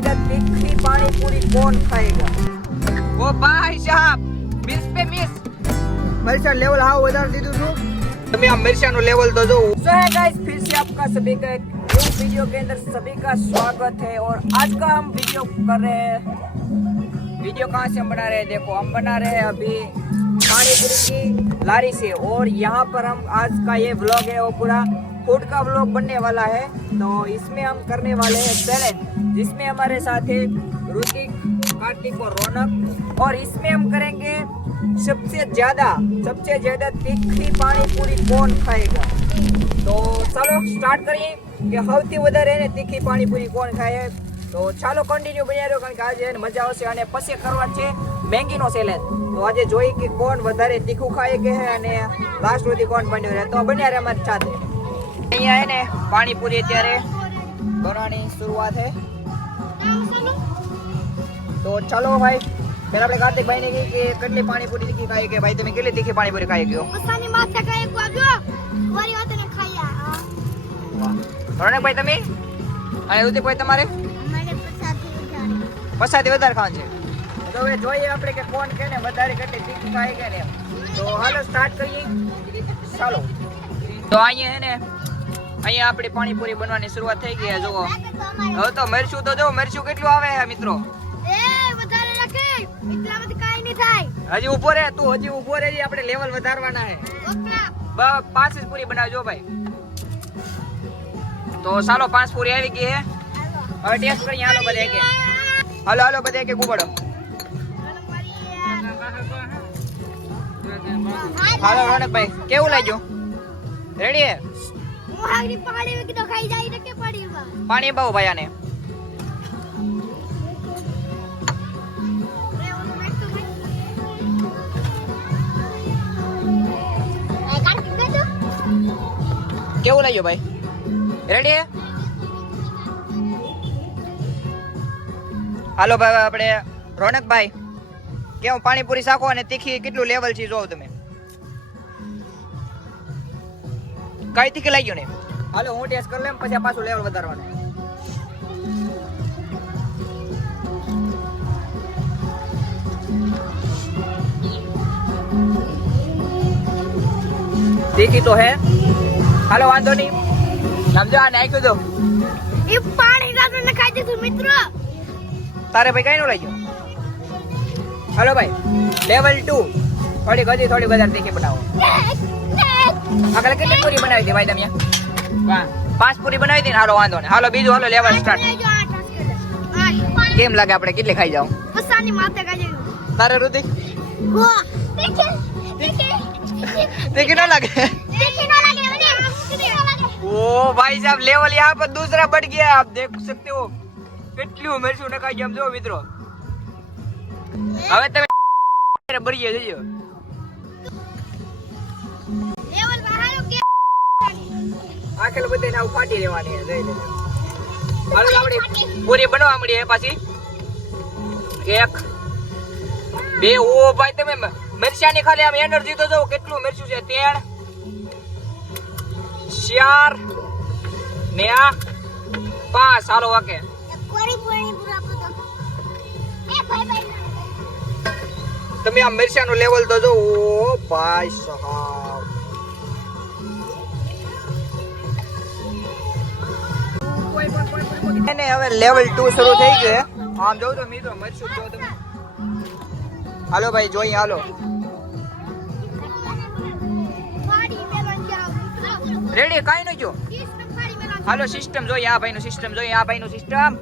ज्यादा तीखी पानी पूरी कौन खाएगा? वो भाई साहब मिर्च पे मिर्च मिर्चा लेवल हाउ વધાર દીધું છું તમે આ मिर्चाનો લેवल तो जो सो है गाइस फिर से आपका सभी का एक न्यू वीडियो के अंदर सभी का स्वागत है और आज का हम वीडियो कर रहे हैं। वीडियो कहाँ से हम बना रहे हैं? देखो हम बना रहे हैं अभी पानी पूरी की लारी से और यहाँ पर हम आज का ये व्लॉग है वो पूरा फूड का व्लॉग बनने वाला है। तो इसमें हम करने वाले हैं चैलेंज जिसमें हमारे साथ है ऋतिक, कार्तिक और रौनक और इसमें हम करेंगे सबसे ज्यादा तीखी पानी पूरी कौन खाएगा। तो चलो स्टार्ट करिए कि સૌથી વધારે એને तीखी पानी पूरी कौन खाए। तो ચાલો કન્ટિન્યુ બન્યા રહ્યો કારણ કે આજે મજા આવશે અને પછી કરવાનું છે મેંગીનો ચેલેન્જ। તો આજે જોઈ કે કોણ વધારે તીખું ખાય કે હે અને લાસ્ટ સુધી કોણ બન્યો રહે। તો બન્યા રહે અમારી સાથે। અહીંયા હે ને પાણીપુરી અત્યારે બનાવવાની શરૂઆત है। तो चलो भाई पहले આપણે કાર્તિક ભાઈ ને કહી કે કેટલી પાણીપુરી તીખી ખાય કે ભાઈ તમે કેટલી તીખી પાણીપુરી ખાઈ ગયો? પસાની માથે ખાઈ ગયો જો વારી હોતે ને ખાયા। વાહ રણક ભાઈ તમે અને ઋતિક ભાઈ તમારે મને પસાથી વધારે ખાવાનું છે। તો હવે જોઈએ આપણે કે કોણ કેને વધારે કેટલી તીખી ખાય કે ને। તો હાલો સ્ટાર્ટ કરીએ ચાલો। તો અહીંયા હે ને અહીંયા આપણી પાણીપુરી બનવાની શરૂઆત થઈ ગઈ છે। જુઓ હવે તો મરચું તો જો મરચું કેટલું આવે છે મિત્રો। વધારે રાખે એટલામાંથી કાઈ નહીં થાય। હજી ઊભો રહે તું હજી ઊભો રહે આપણે લેવલ વધારવાના છે। ઓકે 5 જ પૂરી બનાવજો ભાઈ। તો ચાલો 5 પૂરી આવી ગઈ છે। હવે ટેસ્ટ કરીએ હાલો બધે કે હાલો બધે કે ગુબડો હાલો રોનકભાઈ કેવું લાગ્યું? રેડી હે? હું હાગરી પાણી મે કીધો ખાઈ જાય ને કે પાણી બાવ ભાઈ આને કેવું લાગ્યું ભાઈ? રેડી હે? હાલો ભાઈ આપણે રોનકભાઈ કેવું પાણીપુરી શાકો અને તીખી કેટલું લેવલ છે જોવો તમે કઈ તીખી લાગ્યું ને? હાલો હું ટેસ્ટ કરી લેમ પછી પાછું લેવલ વધારવાનું। તીખી તો હે હાલો વાંધો નહીં સમજો આ નાખ્યું તો એ પાણી સાથે ને ખાઈ દીધું મિત્રો। તારે ભાઈ કઈ નું લાગ્યું? હાલો ભાઈ લેવલ 2 થોડી વધારે તીખી બનાવો। આગળ કેટલી પૂરી બનાવી હતી ભાઈ તમે? 5 પૂરી બનાવી હતી ને હાલો વાંધો નહીં। હાલો બીજું હાલો લેવલ સ્ટાર્ટ। કેમ લાગે આપણે કેટલી ખાઈ જાવ? પસાની માથે ખાઈ તારે ઋતિક વાહ તીખી ના લાગે? ओ भाई साहब लेवल यहाँ पर दूसरा बढ़ गया आप देख सकते हो કેટલું મરચું નખાઈ ગયું જો મિત્રો। હવે તમે ભરીએ જજો લેવલ બહારો કે આખેલ બધે ના ફાટી રહેવાની છે જઈ લે। હાલો આપણે પૂરી બનવા મળી છે પાછી 1 2 ઓ ભાઈ તમે મરચાની ખાલી આમ એનર્જી તો જો કેટલું મરચું છે 3 4 ને 5 હાલો ઓકે કોરી પોણી પૂરા પતો એ ભાઈ તમે આ મરચાનું લેવલ તો જો ઓ ભાઈ સાહેબ એને હવે લેવલ 2 શરૂ થઈ ગયો। આમ જોઉં તો મિત્રો મરચું જો તમે હાલો ભાઈ જોઈએ હાલો રેડી કાઈ ન જો હાલો સિસ્ટમ જોઈએ આ ભાઈનું સિસ્ટમ જોઈએ આ ભાઈનું સિસ્ટમ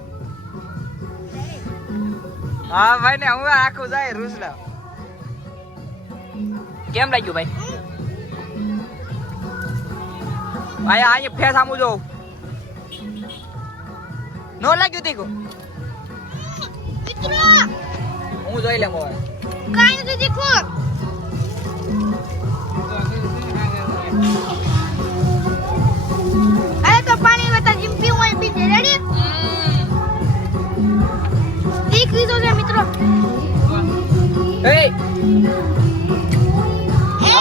હા ભાઈ ને હવે આખું જાય રૂસલા કેમ લાગ્યું ભાઈ? અહીંયા ફેસ આમું જો નો લાગ્યું તીખું મિત્રો હું જોઈ લેમ હવે કાઈ નથી દેખો અરે તો પાણી માં જીમ પીવું હોય પી રેડી દેખ લીધો છે મિત્રો। એ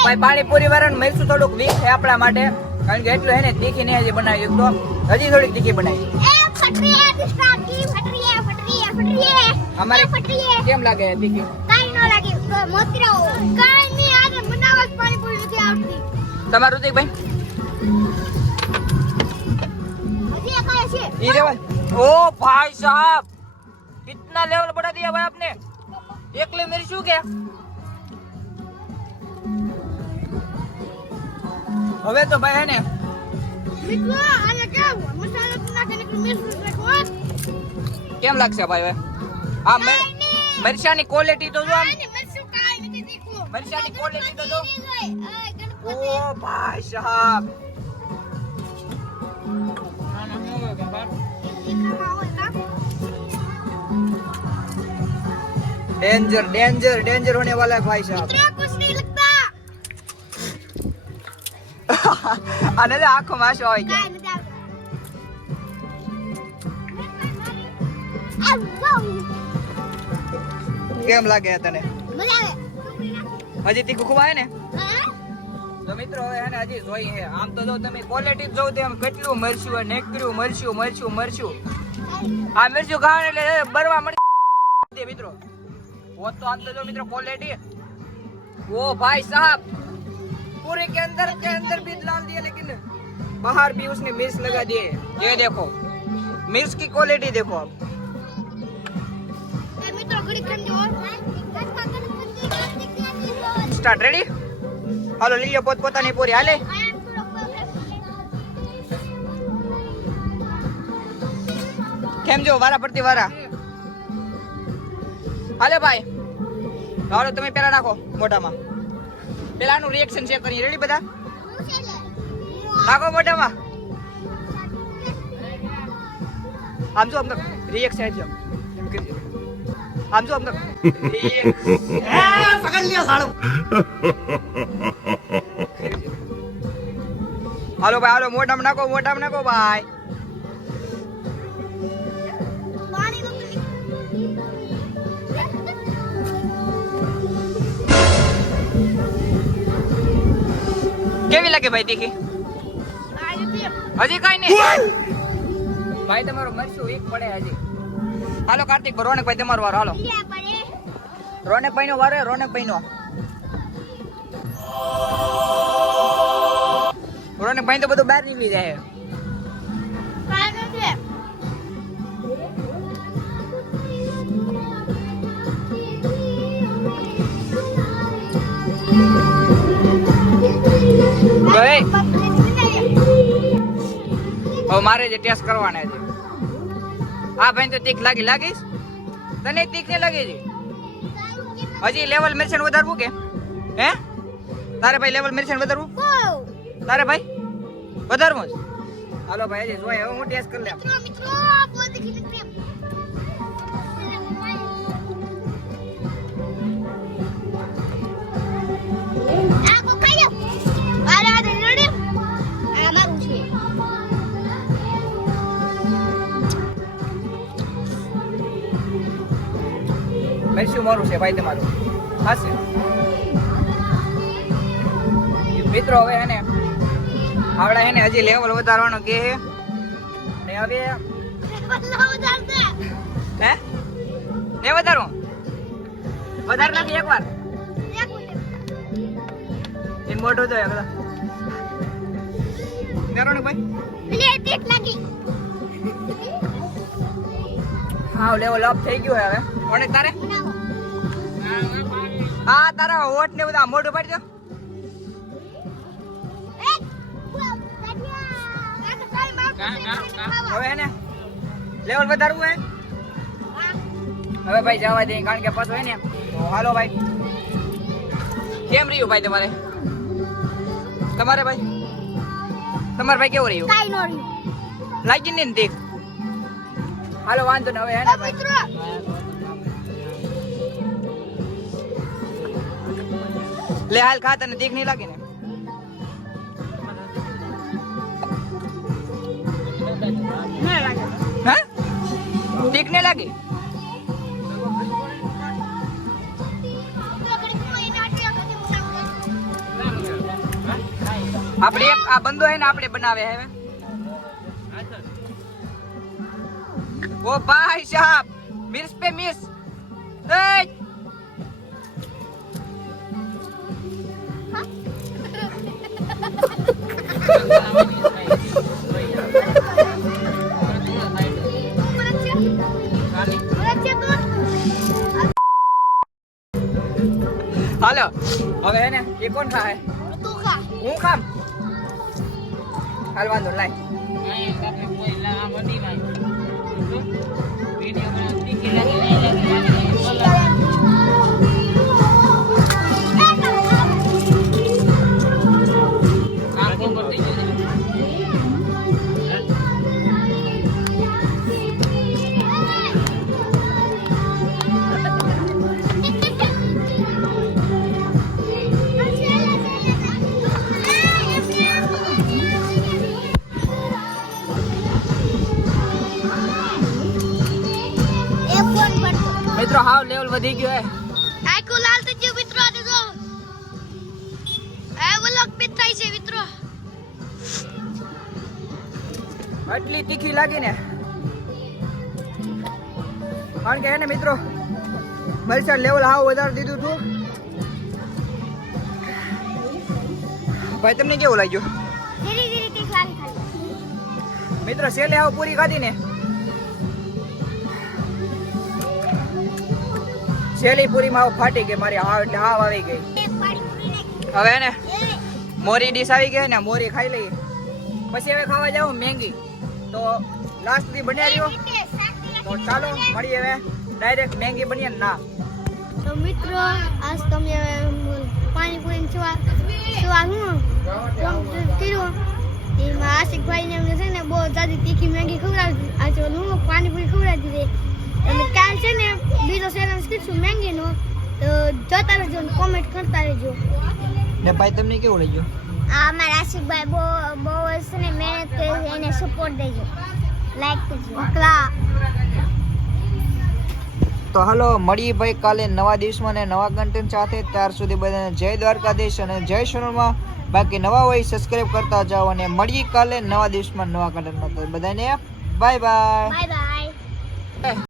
ભાઈ પાણીપુરી વાળાને મરચું થોડુંક વીક છે આપણા માટે કારણ કે એટલું હે ને તીખી નહીં હજી બનાવી તો હજી થોડીક તીખી બનાવી। એ ફટરી ફટરી હે અમારે ફટરી હે કેમ લાગે તીખી? કાઈ ન લાગે તો મોતરાઓ કાઈ ની આજે બનાવસ પાણીપુરી નથી આવતી તમારું ઋતિકભાઈ હજી આ કાય છે ये लेवल ओ भाई साहब कितना लेवल बढ़ा दिया भाई आपने एकले मेरी शू क्या હવે તો ભાઈ હે ને મિત્રો આને કેમ મસાલા નાખીને મિક્સ રાખો કેમ લાગશે ભાઈ હવે આ મરચાની ક્વોલિટી તો જો આમ કાઈ મરચું કાઈ નથી દેખો મરચાની ક્વોલિટી તો જો ગણપતિ ઓ ભાઈ સાहब डेंजर डेंजर डेंजर होने वाला है भाई साहब मित्रों कुछ नहीं लगता અને આંખો માં આંસુ આવી ગયા કાઈ નથી આવતું કેમ લાગે તને મજા આવે હજી તીખું ખૂબ આવે ને હા તો મિત્રો હવે હે ને હજી જોઈ હે આમ તો જો તમે ક્વોલિટી જોવ તેમ કેટલું મરચું નેકર્યું મરચું મરચું મરચું આ મરચું ખાવાનું એટલે બરવા મળી મિત્રો वो तो हम तो जो मित्रों क्वालिटी वो भाई साहब पूरे के अंदर भी डाल दिए लेकिन बाहर भी उसने मिर्च लगा दिए ये देखो मिर्च की क्वालिटी देखो आप એ મિત્રો ઘડી ખંજો स्टार्ट रेडी हालो लीजिए पोत पोतानी पूरी हाले केम जो वारा पड़ती वारा હાલે ભાઈ હાલો તમે પેલા નાખો મોઢામાં પેલાનું રિએક્શન ચેક કરીએ રેડી બધા નાખો મોઢામાં આમ જો અમને રિએક્શન છે આમ જો અમને પકડ લ્યો સાળો હાલો ભાઈ હાલો મોઢામાં નાખો ભાઈ પાણી નો કેવી લાગે ભાઈ તીખી હજી કઈ નહીં ભાઈ તમારો મરચું એક પડે હજી હાલો કાર્તિક રોનક ભાઈ તમારો વારો હાલો રોનક ભાઈ નો વારો રોનક ભાઈ નો રોનક ભાઈ તો બધું બહાર નીકળી જાય ભાઈ હવે મારે જે ટેસ્ટ કરવાના છે આ ભાઈ તો તીખ લાગીશ તને તીખ ને લાગી છે હજી લેવલ મિર્ચન વધારવું કે હે તારે ભાઈ લેવલ મિર્ચન વધારવું તારે ભાઈ વધારવું જ હાલો ભાઈ હજી જોઈ હવે હું ટેસ્ટ કરી લે મિત્રો બોલ દેખી લેતે આ કો ખાયો આરે આ રેડી આ મારું છે મરચું મારું છે ભાઈ તમારું હાશે મિત્રો હવે એને આવડા એને હજી લેવલ વધારવાનો કે હે ને હવે હે ને વધારું વધાર નાખી એકવાર એ મોટો તો એકલા કરો ને ભાઈ લે ટેક લાગી હા લેવલ અપ થઈ ગયું હવે કોને તારે હા તારા હોટ ને બધા મોઢું પાડી દો હવે એને લેવલ વધારવું હે હવે ભાઈ જવા દે કારણ કે પાછો હે ને તો હાલો ભાઈ કેમ રહ્યું ભાઈ તમારે ભાઈ કેવું રહ્યું કાઈ નો રહ્યું લાગી ને દેખ હાલો વાંધો ને હવે હે ને ભાઈ મિત્રો લે હાલ ખા તને દેખ નહીં લાગે ને હા દેખ નહીં લાગે આપણે એક આ બંદો હે ને આપણે બનાવે હે ઓ ભાઈ સાહેબ मिर्च पे मिस હાલો હવે હે ને એ કોણ ખાય હું ખામ હાલ વાંધો લાય મિત્રો હાવ લેવલ વધી ગયો હે આખું લાલ થઈ ગયું મિત્રો આ જો આ વ્લોગ પે થાય છે મિત્રો આટલી તીખી લાગી ને કારણ કે એને મિત્રો મરચાં લેવલ હાવ વધારે દીધું હતું ભાઈ તમને કેવું લાગ્યું ધીરે ધીરે તીખ લાગી ખાલી મિત્રો સેલે હાવ પૂરી ખાધી ને સેલી પૂરી માં ફાટી ગઈ મારી હાવ એટલે હાવ આવી ગઈ એક પાડી પૂરી નાખી હવે ને મોરી ડીશ આવી ગઈ ને મોરી ખાઈ લઈએ પછી હવે ખાવા જાવ મેંગી તો લાસ્ટ દી બન્યા રહ્યો તો ચાલો મળીએ હવે ડાયરેક્ટ મેંગી બનીએ ને ના તો મિત્રો આજ તમે પાણીપુરી શું કર્યું એમાં આશિકભાઈ ને એમને છે ને બહુ જાજી તીખી મેગી ખવડાવી આજે હું પાણીપુરી ખવડાવી દીધી અને કાલ છે ને બીજો ચેલેન્જ કરીશું મેંગીનો તો જોતા રહેજો અને કોમેન્ટ કરતા રહેજો ને ભાઈ તમને કેવું લાગ્યું આ અમારા આશિકભાઈ બહુ છે ને મહેનત કરી છે એને સપોર્ટ દેજો લાઈક કરજો તો હાલો મળીએ ભાઈ કાલે નવા દિવસમાં ને નવા કન્ટેન્ટ સાથે ત્યાર સુધી બધાને જય દ્વારકાધીશ અને જય સોનલમાં બાકી નવા હોય સબસ્ક્રાઇબ કરતા જાઓ અને મળીએ કાલે નવા દિવસમાં નવા કન્ટેન્ટમાં બધાને બાય બાય બાય બાય